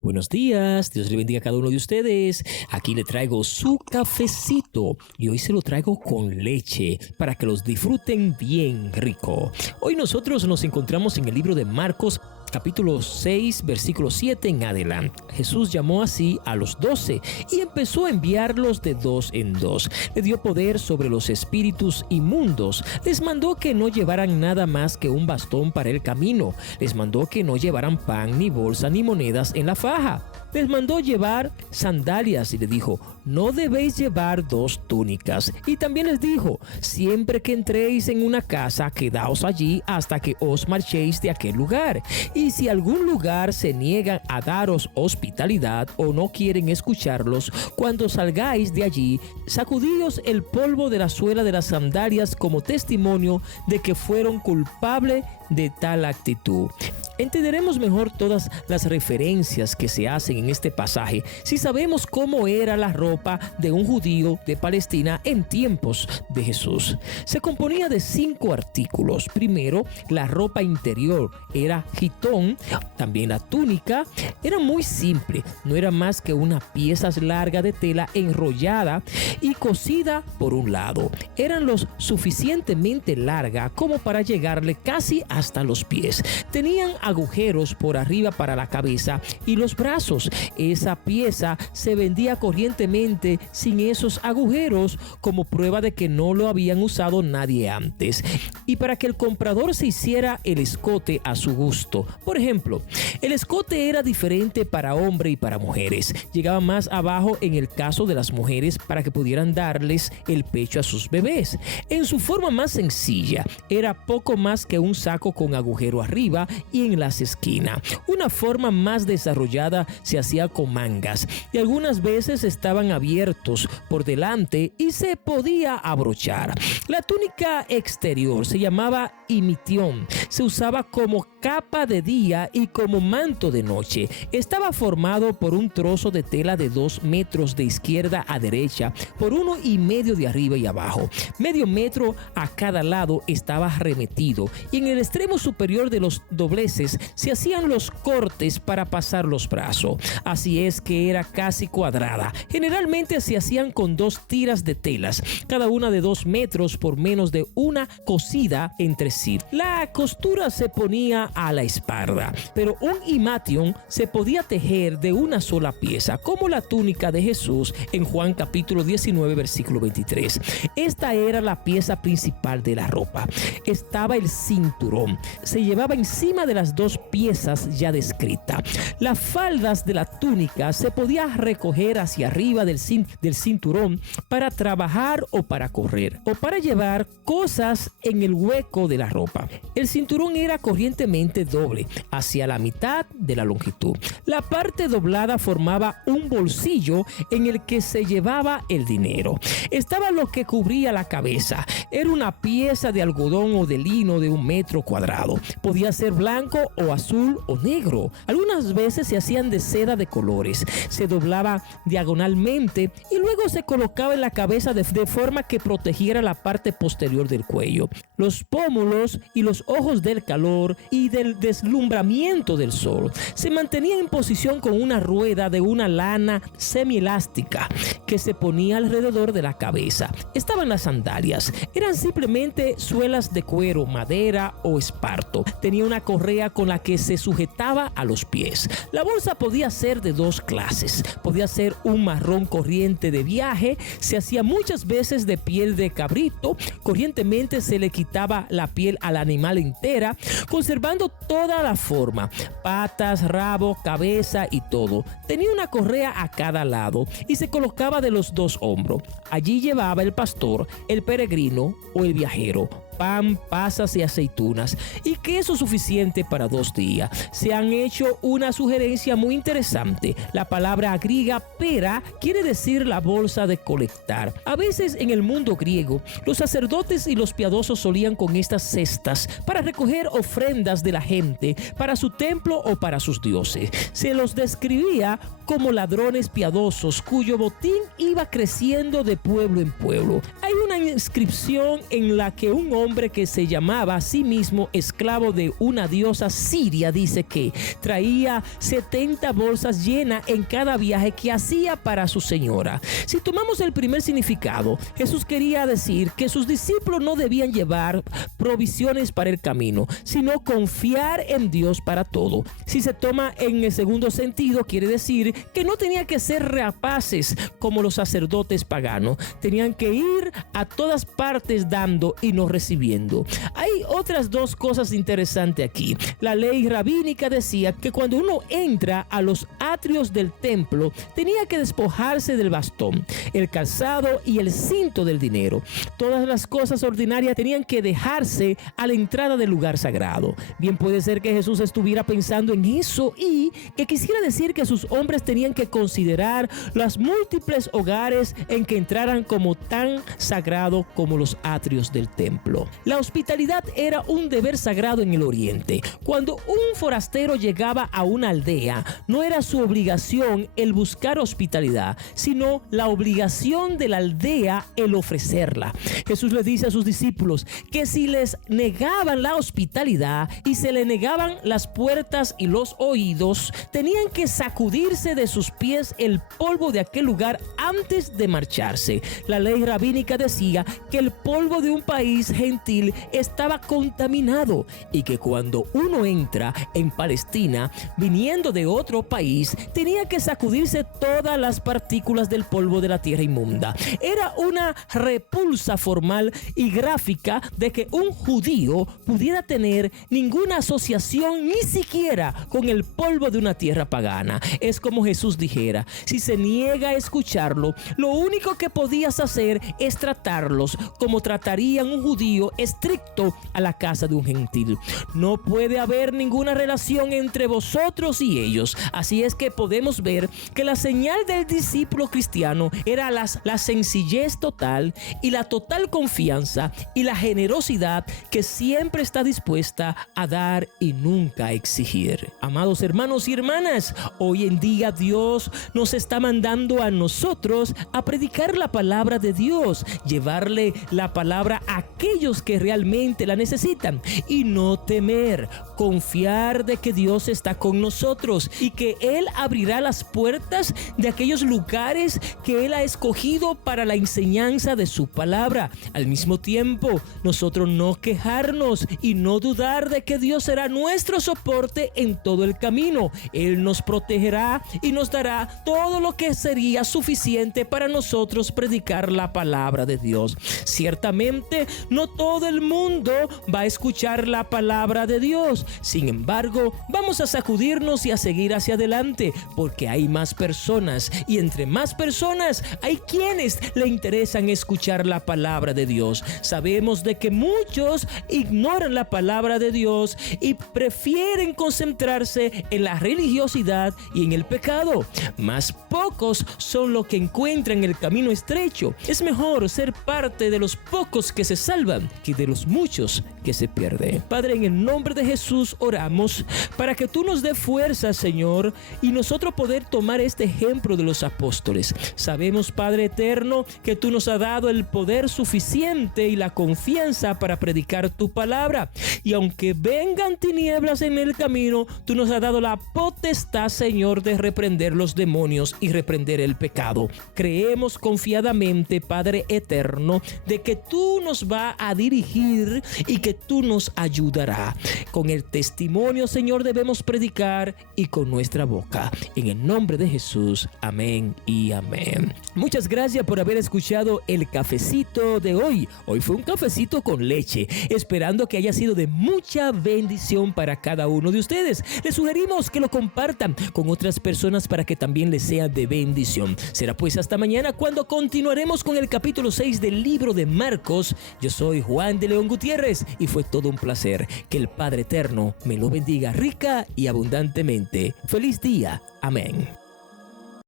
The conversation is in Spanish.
Buenos días, Dios le bendiga a cada uno de ustedes. Aquí le traigo su cafecito y hoy se lo traigo con leche para que los disfruten bien rico. Hoy nosotros nos encontramos en el libro de Marcos, capítulo 6, versículo 7 en adelante. Jesús llamó así a los 12 y empezó a enviarlos de dos en dos. Le dio poder sobre los espíritus inmundos. Les mandó que no llevaran nada más que un bastón para el camino. Les mandó que no llevaran pan, ni bolsa, ni monedas en la faja. Les mandó llevar sandalias y le dijo, no debéis llevar dos túnicas. Y también les dijo, siempre que entréis en una casa, quedaos allí hasta que os marchéis de aquel lugar. Y si algún lugar se niegan a daros hospitalidad o no quieren escucharlos, cuando salgáis de allí, sacudíos el polvo de la suela de las sandalias como testimonio de que fueron culpables de tal actitud. Entenderemos mejor todas las referencias que se hacen en este pasaje si sabemos cómo era la ropa de un judío de Palestina en tiempos de Jesús. Se componía de 5 artículos. Primero, la ropa interior era gitón, también la túnica. Era muy simple, no era más que una pieza larga de tela enrollada y cosida por un lado. Eran lo suficientemente larga como para llegarle casi hasta los pies. Tenían agujeros por arriba para la cabeza y los brazos. Esa pieza se vendía corrientemente sin esos agujeros como prueba de que no lo habían usado nadie antes y para que el comprador se hiciera el escote a su gusto. Por ejemplo, el escote era diferente para hombre y para mujeres. Llegaba más abajo en el caso de las mujeres para que pudieran darles el pecho a sus bebés. En su forma más sencilla, era poco más que un saco con agujero arriba y en las esquinas. Una forma más desarrollada se hacía con mangas y algunas veces estaban abiertos por delante y se podía abrochar. La túnica exterior se llamaba imitión. Se usaba como capa de día y como manto de noche. Estaba formado por un trozo de tela de 2 metros de izquierda a derecha por 1,5 de arriba y abajo. Medio metro a cada lado estaba remetido y en el extremo superior de los dobleces se hacían los cortes para pasar los brazos. Así es que era casi cuadrada. Generalmente se hacían con 2 tiras de telas, cada una de 2 metros por menos de una cosida entre sí. La costura se ponía a la espalda, pero un imation se podía tejer de una sola pieza, como la túnica de Jesús en Juan capítulo 19, versículo 23. Esta era la pieza principal de la ropa. Estaba el cinturón. Se llevaba encima de las 2 piezas ya descritas. Las faldas de la túnica se podía recoger hacia arriba del cinturón para trabajar o para correr o para llevar cosas en el hueco de la ropa. El cinturón era corrientemente doble hacia la mitad de la longitud. La parte doblada formaba un bolsillo en el que se llevaba el dinero. Estaba lo que cubría la cabeza. Era una pieza de algodón o de lino de 1 metro cuadrado. Podía ser blanco o azul o negro. Algunas veces se hacían de seda de colores. Se doblaba diagonalmente y luego se colocaba en la cabeza de forma que protegiera la parte posterior del cuello, los pómulos y los ojos del calor y del deslumbramiento del sol. Se mantenía en posición con una rueda de una lana semielástica que se ponía alrededor de la cabeza. Estaban las sandalias. Eran simplemente suelas de cuero, madera o esparto. Tenía una correa con la que se sujetaba a los pies. La bolsa podía ser de 2 clases. Podía ser un marrón corriente de viaje. Se hacía muchas veces de piel de cabrito. Corrientemente se le quitaba la piel al animal entera, conservando toda la forma, patas, rabo, cabeza y todo. Tenía una correa a cada lado y se colocaba de los 2 hombros. Allí llevaba el pastor, el peregrino o el viajero pan, pasas y aceitunas y queso suficiente para 2 días. Se han hecho una sugerencia muy interesante. La palabra griega pera quiere decir la bolsa de colectar. A veces en el mundo griego, los sacerdotes y los piadosos solían con estas cestas para recoger ofrendas de la gente para su templo o para sus dioses. Se los describía como ladrones piadosos cuyo botín iba creciendo de pueblo en pueblo. Hay una una inscripción en la que un hombre que se llamaba a sí mismo esclavo de una diosa siria, dice que traía 70 bolsas llenas en cada viaje que hacía para su señora. Si tomamos el primer significado, Jesús quería decir que sus discípulos no debían llevar provisiones para el camino, sino confiar en Dios para todo. Si se toma en el segundo sentido, quiere decir que no tenían que ser rapaces como los sacerdotes paganos. Tenían que ir a todas partes dando y no recibiendo. Hay otras dos cosas interesantes aquí. La ley rabínica decía que cuando uno entra a los atrios del templo, tenía que despojarse del bastón, el calzado y el cinto del dinero. Todas las cosas ordinarias tenían que dejarse a la entrada del lugar sagrado. Bien puede ser que Jesús estuviera pensando en eso y que quisiera decir que sus hombres tenían que considerar los múltiples hogares en que entraran como tan sagrado como los atrios del templo. La hospitalidad era un deber sagrado en el Oriente. Cuando un forastero llegaba a una aldea, no era su obligación el buscar hospitalidad, sino la obligación de la aldea el ofrecerla. Jesús le dice a sus discípulos que si les negaban la hospitalidad y se le negaban las puertas y los oídos, tenían que sacudirse de sus pies el polvo de aquel lugar antes de marcharse. La ley rabínica decía que el polvo de un país gentil estaba contaminado y que cuando uno entra en Palestina viniendo de otro país, tenía que sacudirse todas las partículas del polvo de la tierra inmunda. Era una repulsa formal y gráfica de que un judío pudiera tener ninguna asociación ni siquiera con el polvo de una tierra pagana. Es como Jesús dijera: si se niega a escucharlo, lo único que podías hacer es tratarlos como tratarían un judío estricto a la casa de un gentil. No puede haber ninguna relación entre vosotros y ellos. Así es que podemos ver que la señal del discípulo cristiano era la sencillez total y la total confianza y la generosidad que siempre está dispuesta a dar y nunca a exigir. Amados hermanos y hermanas, hoy en día Dios nos está mandando a nosotros a predicar la palabra de Dios, llevarle la palabra a aquellos que realmente la necesitan y no temer, confiar de que Dios está con nosotros y que Él abrirá las puertas de aquellos lugares que Él ha escogido para la enseñanza de su palabra. Al mismo tiempo, nosotros no quejarnos y no dudar de que Dios será nuestro soporte en todo el camino. Él nos protegerá y nos dará todo lo que sería suficiente para nosotros predicar la palabra de Dios. Ciertamente, no todo el mundo va a escuchar la palabra de Dios. Sin embargo, vamos a sacudirnos y a seguir hacia adelante, porque hay más personas, y entre más personas hay quienes le interesan escuchar la palabra de Dios. Sabemos de que muchos ignoran la palabra de Dios y prefieren concentrarse en la religiosidad y en el pecado. Más pocos son los que encuentran el camino estrecho. Es mejor ser parte de los pocos que se salvan que de los muchos que se pierden. Padre, en el nombre de Jesús oramos para que tú nos dé fuerza, Señor, y nosotros poder tomar este ejemplo de los apóstoles. Sabemos, Padre eterno, que tú nos has dado el poder suficiente y la confianza para predicar tu palabra. Y aunque vengan tinieblas en el camino, tú nos has dado la potestad, Señor, de reprender los demonios y reprender el pecado. Creemos confiadamente, Padre eterno, de que tú nos vas a dirigir y que tú nos ayudarás. Con el testimonio, Señor, debemos predicar y con nuestra boca. En el nombre de Jesús, amén y amén. Muchas gracias por haber escuchado el cafecito de hoy. Hoy fue un cafecito con leche, esperando que haya sido de mucha bendición para cada uno de ustedes. Les sugerimos que lo compartan con otras personas para que también les sea de bendición. Será pues hasta mañana cuando continuaremos con el capítulo 6 del libro de Marcos. Yo soy Juan de León Gutiérrez y fue todo un placer. Que el Padre eterno me lo bendiga rica y abundantemente. Feliz día. Amén.